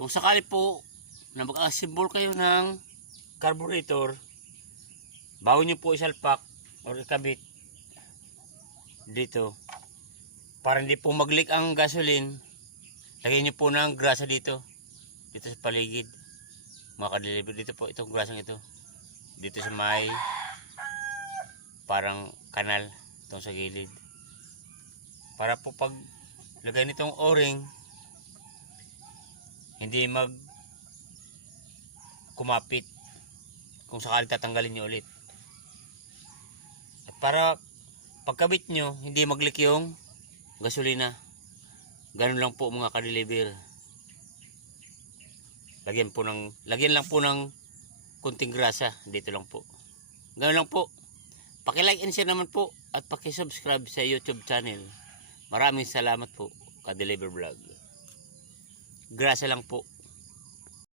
Kung sakali po na mag-assemble kayo ng carburetor, bago nyo po isalpak or ikabit dito para hindi po mag-leak ang gasoline, lagyan nyo po ng grasa dito sa paligid, mga ka-deliver. Dito po itong grasang ito, dito sa may parang kanal itong sa gilid, para po pag lagay nitong o-ring hindi kumapit kung sakali tatanggalin nyo ulit. At para pagkabit nyo hindi mag-leak yung gasolina. Ganun lang po mga ka-deliver. Lagyan lang po ng kunting grasa dito lang po. Ganun lang po. Paki-like and share naman po at paki-subscribe sa YouTube channel. Maraming salamat po, ka-deliver vlog. Grasa lang po.